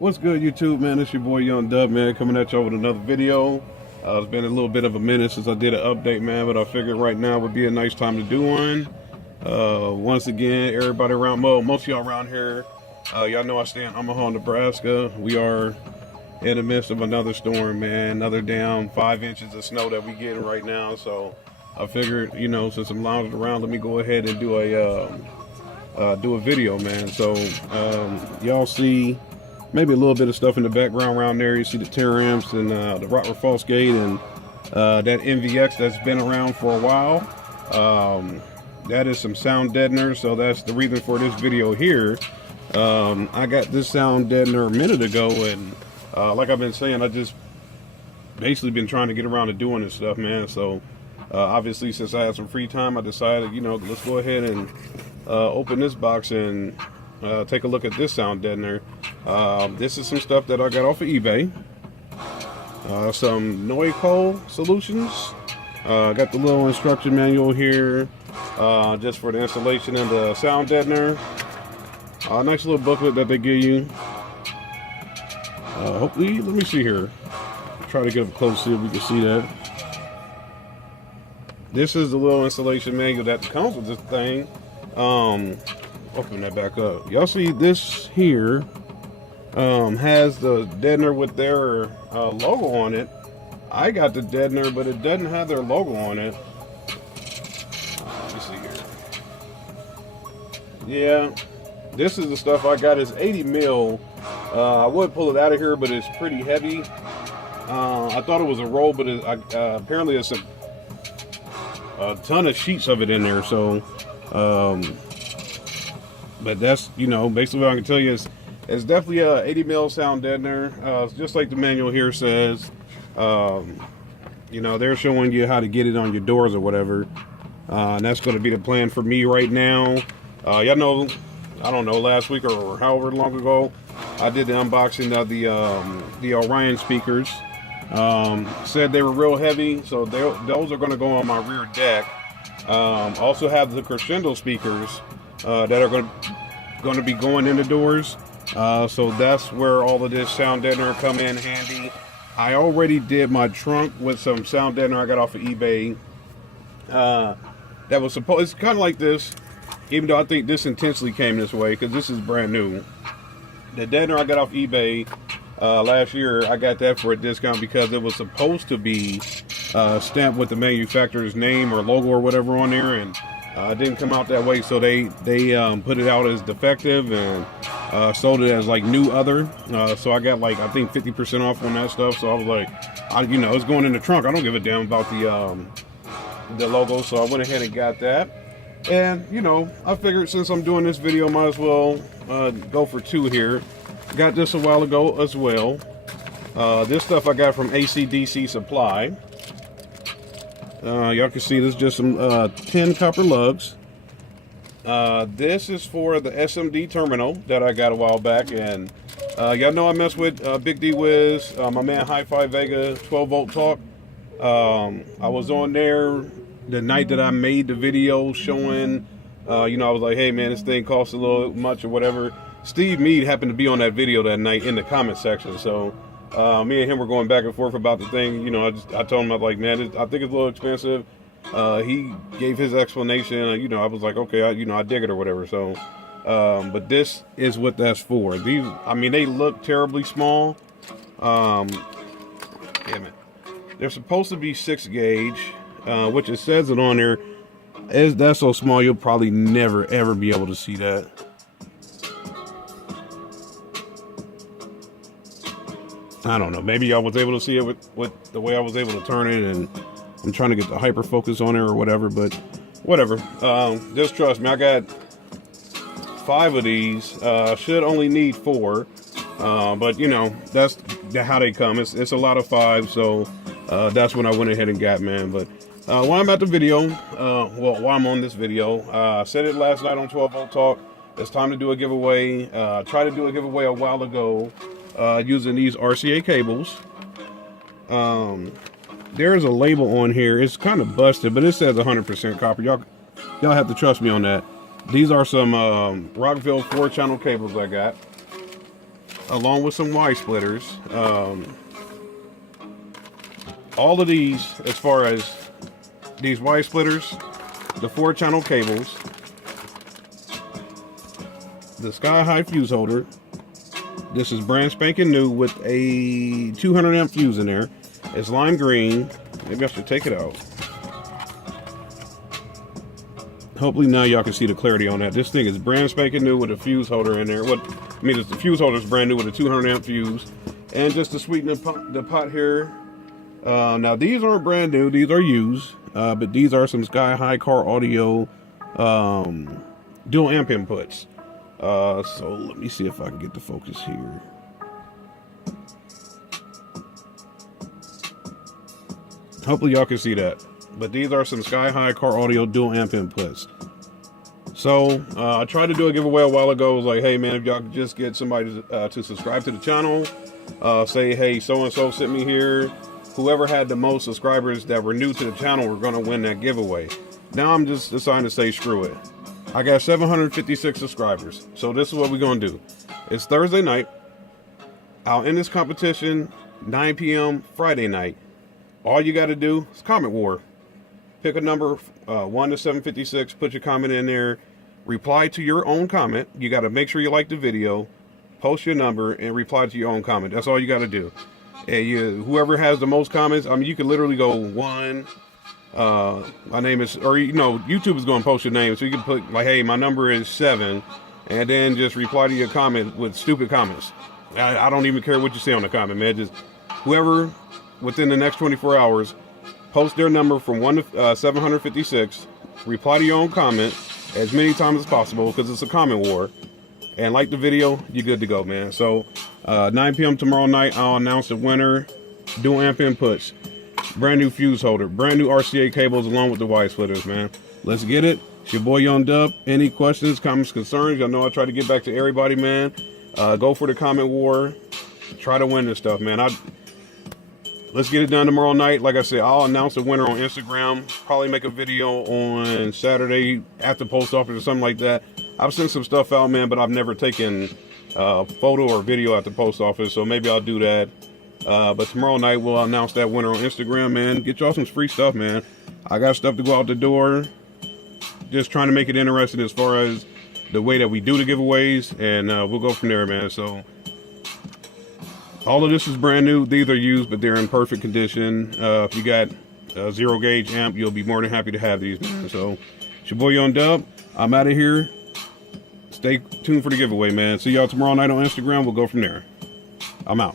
What's good, YouTube, man? It's your boy Young Dub, man, coming at y'all with another video. It's been a little bit of a minute since I did an update, man, but I figured right now would be a nice time to do one. Once again, everybody around, most of y'all around here, y'all know I stay in Omaha, Nebraska. We are in the midst of another storm, man. Another down 5 inches of snow that we getting right now. So I figured, you know, since I'm lounging around, let me go ahead and do a video, man. So y'all see maybe a little bit of stuff in the background around there. You see the tear amps and the rattle false gate and that NVX that's been around for a while. That is some sound deadener, so that's the reason for this video here. I got this sound deadener a minute ago, and like I've been saying, I just basically been trying to get around to doing this stuff, man. So obviously, since I had some free time, I decided, you know, let's go ahead and open this box and take a look at this sound deadener. This is some stuff that I got off of eBay. Some Noico Solutions. Got the little instruction manual here, just for the installation of the sound deadener. Nice little booklet that they give you. Hopefully, let me see here. Try to get up close, see if we can see that. This is the little installation manual that comes with this thing. Open that back up. Y'all see this here has the deadener with their logo on it. I got the deadener, but it doesn't have their logo on it. Let me see here. Yeah, this is the stuff I got. It's 80 mil. I would pull it out of here, but it's pretty heavy. I thought it was a roll, but apparently it's a ton of sheets of it in there. So but that's, you know, basically what I can tell you is it's definitely a 80 mil sound deadener, just like the manual here says. You know, they're showing you how to get it on your doors or whatever, and that's going to be the plan for me right now. Y'all know, I don't know, last week or however long ago, I did the unboxing of the Orion speakers. Said they were real heavy, so those are going to go on my rear deck. Also have the crescendo speakers that are going to be going in the doors. So that's where all of this sound deadener come in handy. I already did my trunk with some sound deadener I got off of eBay. That was supposed, it's kind of like this, even though I think this intentionally came this way because this is brand new. The deadener I got off eBay last year, I got that for a discount because it was supposed to be stamped with the manufacturer's name or logo or whatever on there, and it didn't come out that way, so they put it out as defective and sold it as like new other. So I got like, I think 50% off on that stuff. So I was like, you know, it's going in the trunk. I don't give a damn about the logo. So I went ahead and got that. And you know, I figured since I'm doing this video, might as well go for two here. Got this a while ago as well. This stuff I got from AC/DC Supply. Y'all can see this is just some 10 copper lugs. This is for the SMD terminal that I got a while back, and y'all know I mess with Big D Wiz, my man Hi-Fi Vega 12 volt talk. I was on there the night that I made the video showing, you know, I was like, hey man, this thing costs a little much or whatever. Steve Mead happened to be on that video that night in the comment section, so me and him were going back and forth about the thing. You know, I told him, I was like, man, I think it's a little expensive. He gave his explanation. You know, I was like, okay, I dig it or whatever. So, but this is what that's for. These, I mean, they look terribly small. Damn it. They're supposed to be 6 gauge, which it says it on there. That's so small, you'll probably never ever be able to see that. I don't know, maybe I was able to see it with the way I was able to turn it, and I'm trying to get the hyper focus on it or whatever, but whatever. Just trust me, I got 5 of these. Should only need 4, but you know, that's how they come. It's a lot of 5, so that's what I went ahead and got, man. But while I'm at the video, well, while I'm on this video, I said it last night on 12 volt talk, it's time to do a giveaway. Tried to do a giveaway a while ago using these RCA cables. There's a label on here. It's kind of busted, but it says 100% copper. Y'all have to trust me on that. These are some Rockville 4-channel cables I got. along with some Y splitters. All of these, as far as these Y splitters, the 4-channel cables, the Sky High fuse holder. This is brand spanking new with a 200 amp fuse in there. It's lime green. Maybe I should take it out. Hopefully now y'all can see the clarity on that. This thing is brand spanking new with a fuse holder in there. The fuse holder is brand new with a 200 amp fuse. And just to sweeten the pot here. Now these aren't brand new, these are used. But these are some Sky High car audio dual amp inputs. So let me see if I can get the focus here. Hopefully y'all can see that. But these are some Sky High car audio dual amp inputs. So I tried to do a giveaway a while ago. It was like, hey man, if y'all could just get somebody to subscribe to the channel, say, hey, so-and-so sent me here. Whoever had the most subscribers that were new to the channel were gonna win that giveaway. Now I'm just deciding to say screw it. I got 756 subscribers. So this is what we're gonna do. It's Thursday night. I'll end this competition 9 p.m. Friday night. All you gotta do is comment war. Pick a number 1 to 756, put your comment in there, reply to your own comment. You gotta make sure you like the video, post your number, and reply to your own comment. That's all you gotta do. And whoever has the most comments, I mean, you can literally go 1, my name is, or YouTube is going to post your name, so you can put like, hey, my number is 7, and then just reply to your comment with stupid comments. I don't even care what you say on the comment, man. Just whoever within the next 24 hours post their number from 1 to 756, reply to your own comment as many times as possible, because it's a comment war, and like the video, you're good to go, man. So 9 p.m. tomorrow night, I'll announce the winner. Dual amp inputs, brand new fuse holder, brand new RCA cables along with the Y splitters, man. Let's get it. It's your boy Young Dub. Any questions, comments, concerns? Y'all know I try to get back to everybody, man. Go for the comment war. Try to win this stuff, man. Let's get it done tomorrow night. Like I said, I'll announce the winner on Instagram. Probably make a video on Saturday at the post office or something like that. I've sent some stuff out, man, but I've never taken a photo or video at the post office, so maybe I'll do that. But tomorrow night we'll announce that winner on Instagram, man. Get y'all some free stuff, man. I got stuff to go out the door. Just trying to make it interesting as far as the way that we do the giveaways, and we'll go from there, man. So all of this is brand new. These are used, but they're in perfect condition. If you got a 0 gauge amp, you'll be more than happy to have these, man. So it's your boy Young Dub. I'm out of here. Stay tuned for the giveaway, man. See y'all tomorrow night on Instagram. We'll go from there. I'm out.